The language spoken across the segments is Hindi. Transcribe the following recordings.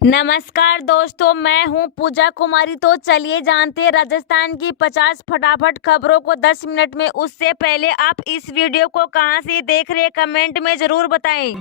नमस्कार दोस्तों, मैं हूं पूजा कुमारी। तो चलिए जानते हैं राजस्थान की 50 फटाफट खबरों को 10 मिनट में। उससे पहले आप इस वीडियो को कहां से देख रहे हैं कमेंट में जरूर बताएं।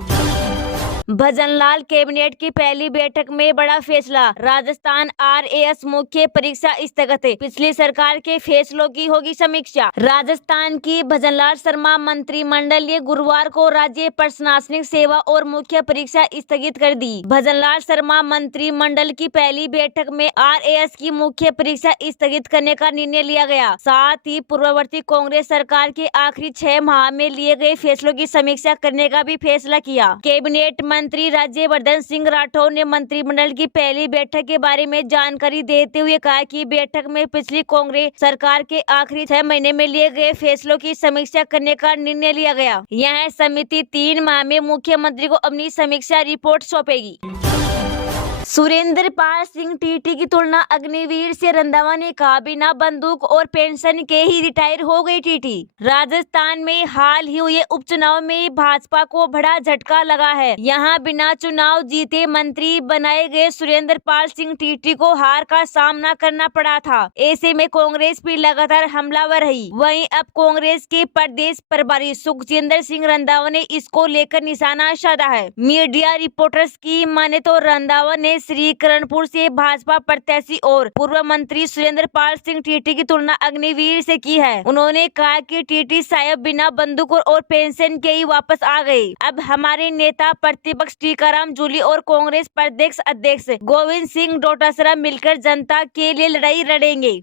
भजनलाल कैबिनेट की पहली बैठक में बड़ा फैसला। राजस्थान आरएएस मुख्य परीक्षा स्थगित। पिछली सरकार के फैसलों की होगी समीक्षा। राजस्थान की भजनलाल शर्मा मंत्रिमंडल ने गुरुवार को राज्य प्रशासनिक सेवा और मुख्य परीक्षा स्थगित कर दी। भजनलाल शर्मा मंत्रिमंडल की पहली बैठक में आरएएस की मुख्य परीक्षा स्थगित करने का निर्णय लिया गया। साथ ही पूर्ववर्ती कांग्रेस सरकार के आखिरी 6 माह में लिए गए फैसलों की समीक्षा करने का भी फैसला किया। कैबिनेट मंत्री राज्यवर्धन सिंह राठौर ने मंत्रिमंडल की पहली बैठक के बारे में जानकारी देते हुए कहा कि बैठक में पिछली कांग्रेस सरकार के आखिरी 6 महीने में लिए गए फैसलों की समीक्षा करने का निर्णय लिया गया। यह समिति 3 माह में मुख्यमंत्री को अपनी समीक्षा रिपोर्ट सौंपेगी। सुरेंद्र पाल सिंह टीटी की तुलना अग्निवीर से। रंधावा ने कहा, बिना बंदूक और पेंशन के ही रिटायर हो गई टीटी। राजस्थान में हाल ही हुए उपचुनाव में भाजपा को बड़ा झटका लगा है। यहां बिना चुनाव जीते मंत्री बनाए गए सुरेंद्र पाल सिंह टीटी को हार का सामना करना पड़ा था। ऐसे में कांग्रेस भी लगातार हमलावर रही। वहीं अब कांग्रेस के प्रदेश प्रभारी सुखजिंदर सिंह रंधावा ने इसको लेकर निशाना साधा है। मीडिया रिपोर्टर्स की माने तो रंधावा ने श्रीकरणपुर से भाजपा प्रत्याशी और पूर्व मंत्री सुरेंद्र पाल सिंह टीटी की तुलना अग्निवीर से की है। उन्होंने कहा कि टीटी साहब बिना बंदूक और पेंशन के ही वापस आ गए। अब हमारे नेता प्रतिपक्ष टीकाराम जूली और कांग्रेस प्रदेश अध्यक्ष गोविंद सिंह डोटासरा मिलकर जनता के लिए लड़ाई लड़ेंगे।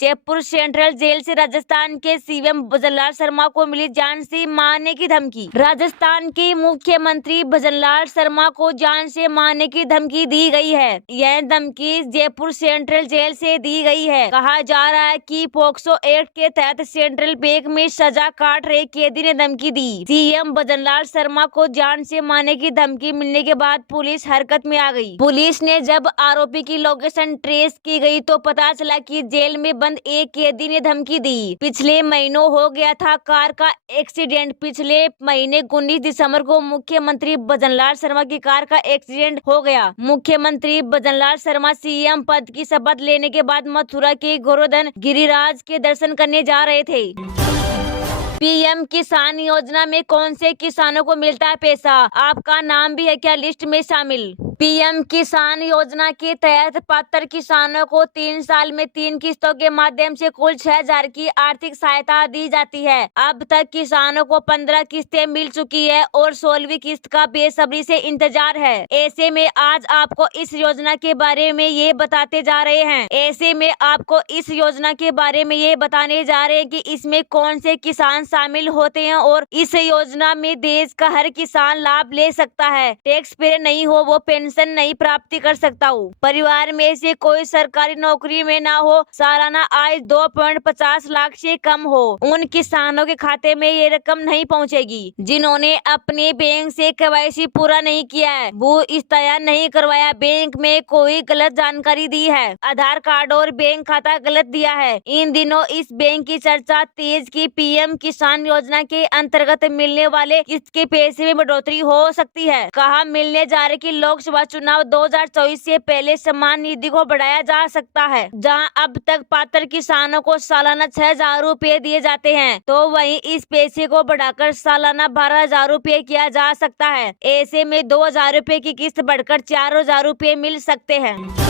जयपुर सेंट्रल जेल से राजस्थान के सीएम भजनलाल शर्मा को मिली जान से मारने की धमकी। राजस्थान के मुख्यमंत्री भजनलाल शर्मा को जान से मारने की धमकी दी गई है। यह धमकी जयपुर सेंट्रल जेल से दी गई है। कहा जा रहा है कि पोक्सो एक्ट के तहत सेंट्रल बेग में सजा काट रहे कैदी ने धमकी दी। सीएम भजनलाल शर्मा को जान से मारने की धमकी मिलने के बाद पुलिस हरकत में आ गई। पुलिस ने जब आरोपी की लोकेशन ट्रेस की गई तो पता चला कि जेल में एक कैदी ने धमकी दी। पिछले महीनों हो गया था कार का एक्सीडेंट। पिछले महीने 19 दिसंबर को मुख्यमंत्री भजनलाल शर्मा की कार का एक्सीडेंट हो गया। मुख्यमंत्री भजनलाल शर्मा सीएम पद की शपथ लेने के बाद मथुरा के गोवर्धन गिरिराज के दर्शन करने जा रहे थे। पीएम किसान योजना में कौन से किसानों को मिलता है पैसा? आपका नाम भी है क्या लिस्ट में शामिल? पीएम किसान योजना के तहत पात्र किसानों को 3 साल में 3 किस्तों के माध्यम से कुल 6,000 की आर्थिक सहायता दी जाती है। अब तक किसानों को 15 किस्तें मिल चुकी है और 16वीं किस्त का बेसब्री से इंतजार है। ऐसे में आज आपको इस योजना के बारे में ये बताने जा रहे हैं कि इसमें कौन से किसान शामिल होते हैं और इस योजना में देश का हर किसान लाभ ले सकता है। टैक्स पेयर नहीं हो वो पेंशन नहीं प्राप्ति कर सकता हो। परिवार में से कोई सरकारी नौकरी में ना हो, सालाना आय 2.50 लाख से कम हो, उन किसानों के खाते में ये रकम नहीं पहुंचेगी। जिन्होंने अपने बैंक से केवाईसी पूरा नहीं किया है, वो इस्तेमाल नहीं करवाया, बैंक में कोई गलत जानकारी दी है, आधार कार्ड और बैंक खाता गलत दिया है, इन दिनों इस बैंक की चर्चा तेज की पीएम किसान योजना के अंतर्गत मिलने वाले किस्त के पैसे में बढ़ोतरी हो सकती है। कहा मिलने जा रही कि लोकसभा चुनाव 2024 से पहले सम्मान निधि को बढ़ाया जा सकता है। जहां अब तक पात्र किसानों को सालाना 6,000 रूपए दिए जाते हैं, तो वहीं इस पैसे को बढ़ाकर सालाना 12,000 रूपए किया जा सकता है। ऐसे में 2,000 रूपए की किस्त बढ़कर 4,000 रूपए मिल सकते हैं।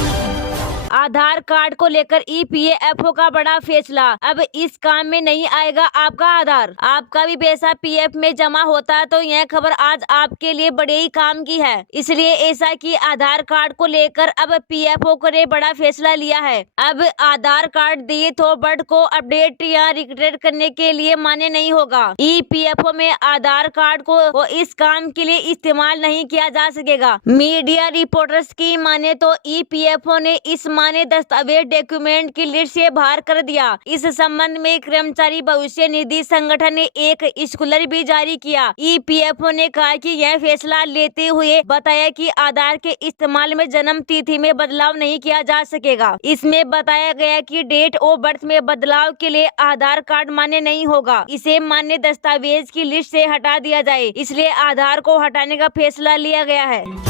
आधार कार्ड को लेकर ईपीएफओ का बड़ा फैसला। अब इस काम में नहीं आएगा आपका आधार। आपका भी पैसा पीएफ में जमा होता है, तो यह खबर आज आपके लिए बड़े ही काम की है। इसलिए ऐसा कि आधार कार्ड को लेकर अब पीएफओ ने बड़ा फैसला लिया है। अब आधार कार्ड दिए तो बर्ड को अपडेट या रिक्रिएट करने के लिए मान्य नहीं होगा। ईपीएफओ में आधार कार्ड को इस काम के लिए इस्तेमाल नहीं किया जा सकेगा। मीडिया रिपोर्टर्स की माने तो ईपीएफओ ने इस माने दस्तावेज डॉक्यूमेंट की लिस्ट से बाहर कर दिया। इस संबंध में कर्मचारी भविष्य निधि संगठन ने एक सर्कुलर भी जारी किया। ईपीएफओ ने कहा कि यह फैसला लेते हुए बताया कि आधार के इस्तेमाल में जन्म तिथि में बदलाव नहीं किया जा सकेगा। इसमें बताया गया कि डेट ऑफ बर्थ में बदलाव के लिए आधार कार्ड मान्य नहीं होगा। इसे मान्य दस्तावेज की लिस्ट से हटा दिया जाए, इसलिए आधार को हटाने का फैसला लिया गया है।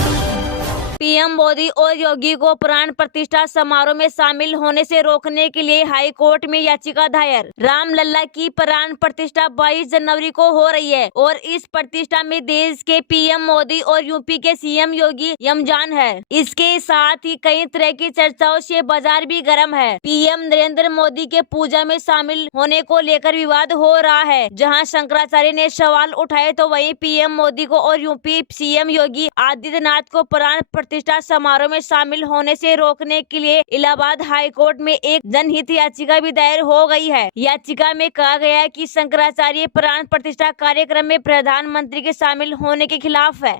पीएम मोदी और योगी को प्राण प्रतिष्ठा समारोह में शामिल होने से रोकने के लिए हाई कोर्ट में याचिका दायर। रामलला की प्राण प्रतिष्ठा 22 जनवरी को हो रही है और इस प्रतिष्ठा में देश के पीएम मोदी और यूपी के सीएम योगी यमजान है। इसके साथ ही कई तरह की चर्चाओं से बाजार भी गर्म है। पीएम नरेंद्र मोदी के पूजा में शामिल होने को लेकर विवाद हो रहा है। जहां शंकराचार्य ने सवाल उठाए तो वहीं पीएम मोदी को और यूपी सीएम योगी आदित्यनाथ को प्राण प्रतिष्ठा समारोह में शामिल होने से रोकने के लिए इलाहाबाद हाई कोर्ट में एक जनहित याचिका भी दायर हो गई है। याचिका में कहा गया है कि शंकराचार्य प्राण प्रतिष्ठा कार्यक्रम में प्रधानमंत्री के शामिल होने के खिलाफ है।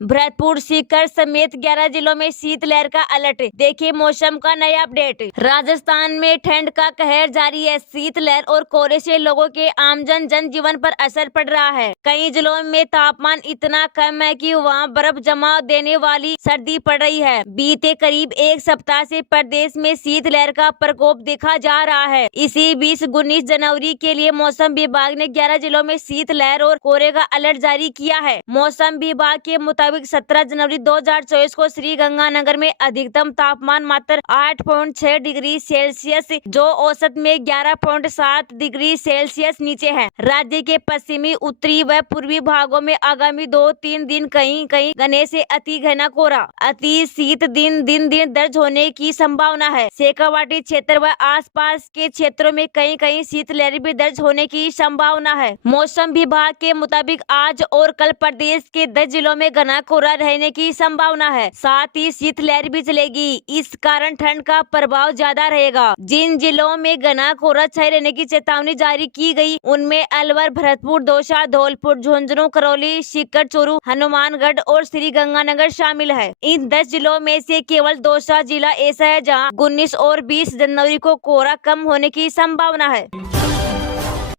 भरतपुर, सीकर समेत 11 जिलों में शीतलहर का अलर्ट। देखिए मौसम का नया अपडेट। राजस्थान में ठंड का कहर जारी है। शीतलहर और कोहरे से लोगों के आमजन जनजीवन पर असर पड़ रहा है। कई जिलों में तापमान इतना कम है कि वहां बर्फ जमा देने वाली सर्दी पड़ रही है। बीते करीब एक सप्ताह से प्रदेश में शीतलहर का प्रकोप देखा जा रहा है। इसी 20-19 जनवरी के लिए मौसम विभाग ने 11 जिलों में शीतलहर और कोहरे का अलर्ट जारी किया है। मौसम विभाग के मुताबिक 17 जनवरी 2024 को श्री गंगानगर में अधिकतम तापमान मात्र 8.6 डिग्री सेल्सियस जो औसत में 11.7 डिग्री सेल्सियस नीचे है। राज्य के पश्चिमी, उत्तरी व पूर्वी भागों में आगामी 2-3 दिन कहीं कहीं घने से अति घना कोहरा, अति शीत दिन दर्ज होने की संभावना है। शेखावाटी क्षेत्र व आसपास के क्षेत्रों में कहीं कहीं शीतलहर भी दर्ज होने की संभावना है। मौसम विभाग के मुताबिक आज और कल प्रदेश के 10 जिलों में घना कोहरा रहने की संभावना है। साथ ही शीतलहर भी चलेगी। इस कारण ठंड का प्रभाव ज्यादा रहेगा। जिन जिलों में घना कोहरा छाए रहने की चेतावनी जारी की गई उनमें अलवर, भरतपुर, दौसा, धौलपुर, झुंझुनू, करौली, सीकर, चूरू, हनुमानगढ़ और श्री गंगानगर शामिल है। इन 10 जिलों में से केवल दौसा जिला ऐसा है जहां 19 और 20 जनवरी को कोहरा कम होने की संभावना है।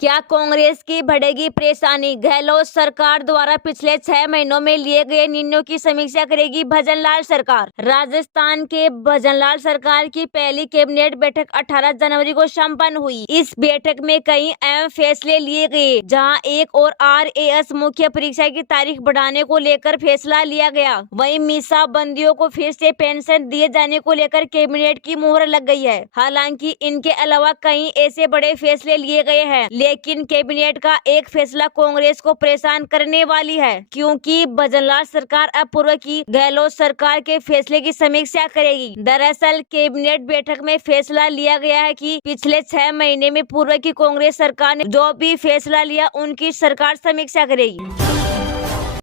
क्या कांग्रेस की बढ़ेगी परेशानी? गहलोत सरकार द्वारा पिछले 6 महीनों में लिए गए निर्णयों की समीक्षा करेगी भजनलाल सरकार। राजस्थान के भजनलाल सरकार की पहली कैबिनेट बैठक 18 जनवरी को संपन्न हुई। इस बैठक में कई अहम फैसले लिए गए, जहां एक और RAS मुख्य परीक्षा की तारीख बढ़ाने को लेकर फैसला लिया गया। वहीं मीसा बंदियों को फिर से पेंशन दिए जाने को लेकर कैबिनेट की मुहर लग गई है। हालांकि इनके अलावा कई ऐसे बड़े फैसले लिए गए हैं, लेकिन कैबिनेट का एक फैसला कांग्रेस को परेशान करने वाली है, क्योंकि भजनलाल सरकार अब पूर्व की गहलोत सरकार के फैसले की समीक्षा करेगी। दरअसल कैबिनेट बैठक में फैसला लिया गया है कि पिछले 6 महीने में पूर्व की कांग्रेस सरकार ने जो भी फैसला लिया उनकी सरकार समीक्षा करेगी।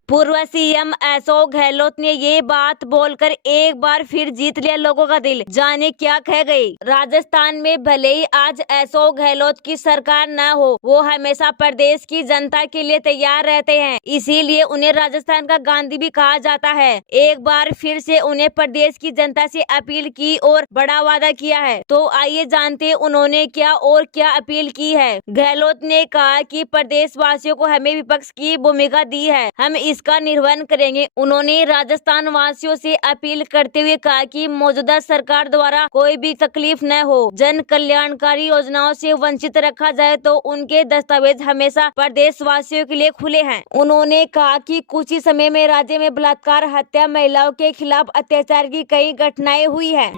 पूर्व सीएम अशोक गहलोत ने ये बात बोलकर एक बार फिर जीत लिया लोगों का दिल। जाने क्या कह गए। राजस्थान में भले ही आज अशोक गहलोत की सरकार न हो, वो हमेशा प्रदेश की जनता के लिए तैयार रहते हैं, इसीलिए उन्हें राजस्थान का गांधी भी कहा जाता है। एक बार फिर से उन्हें प्रदेश की जनता से अपील की और बड़ा वादा किया है। तो आइए जानते हैं उन्होंने क्या और क्या अपील की है। गहलोत ने कहा कि प्रदेश वासियों को हमें विपक्ष की भूमिका दी है, हम इसका निर्वहन करेंगे। उन्होंने राजस्थान वासियों से अपील करते हुए कहा कि मौजूदा सरकार द्वारा कोई भी तकलीफ न हो, जन कल्याणकारी योजनाओं से वंचित रखा जाए तो उनके दस्तावेज हमेशा प्रदेश वासियों के लिए खुले हैं। उन्होंने कहा कि कुछ ही समय में राज्य में बलात्कार, हत्या, महिलाओं के खिलाफ अत्याचार की कई घटनाएं हुई है।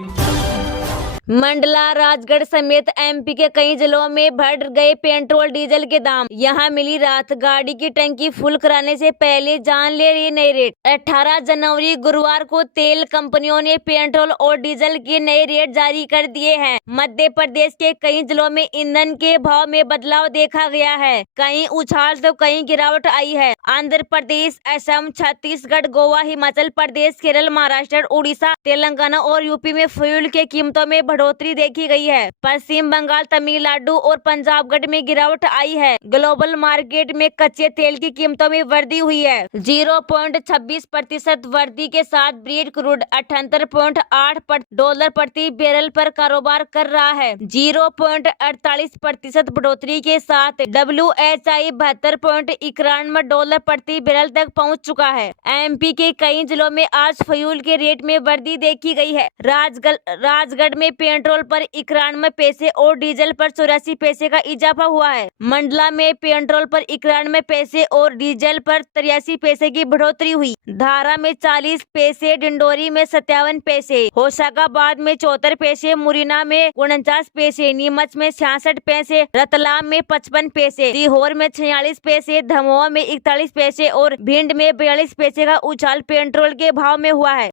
मंडला, राजगढ़ समेत MP के कई जिलों में बढ़ गए पेट्रोल डीजल के दाम। यहाँ मिली राहत। गाड़ी की टंकी फुल कराने से पहले जान ले रही नई रेट। 18 जनवरी गुरुवार को तेल कंपनियों ने पेट्रोल और डीजल के नए रेट जारी कर दिए हैं। मध्य प्रदेश के कई जिलों में ईंधन के भाव में बदलाव देखा गया है। कहीं उछाल तो कहीं गिरावट आई है। आंध्र प्रदेश, असम, छत्तीसगढ़, गोवा, हिमाचल प्रदेश, केरल, महाराष्ट्र, उड़ीसा, तेलंगाना और यूपी में फ्यूल के कीमतों में बढ़ोतरी देखी गई है। पश्चिम बंगाल, तमिलनाडु और पंजाबगढ़ में गिरावट आई है। ग्लोबल मार्केट में कच्चे तेल की कीमतों में वृद्धि हुई है। 0.26% वृद्धि के साथ ब्रीड क्रूड $78.8 प्रति बैरल पर कारोबार कर रहा है। 0.48% बढ़ोतरी के साथ WTI $72.91 प्रति बैरल तक पहुंच चुका है। MP के कई जिलों में आज फ्यूल के रेट में वृद्धि देखी गई है। राजगढ़ में पेट्रोल पर 91 पैसे और डीजल पर 84 पैसे का इजाफा हुआ है। मंडला में पेट्रोल पर 91 पैसे और डीजल पर 83 पैसे की बढ़ोतरी हुई। धारा में 40 पैसे, डिंडोरी में 57 पैसे, होशंगाबाद में 74 पैसे, मुरैना में 49 पैसे, नीमच में 66 पैसे, रतलाम में 55 पैसे, सीहोर में 46 पैसे, दमोह में 41 पैसे और भिंड में 42 पैसे का उछाल पेट्रोल के भाव में हुआ है।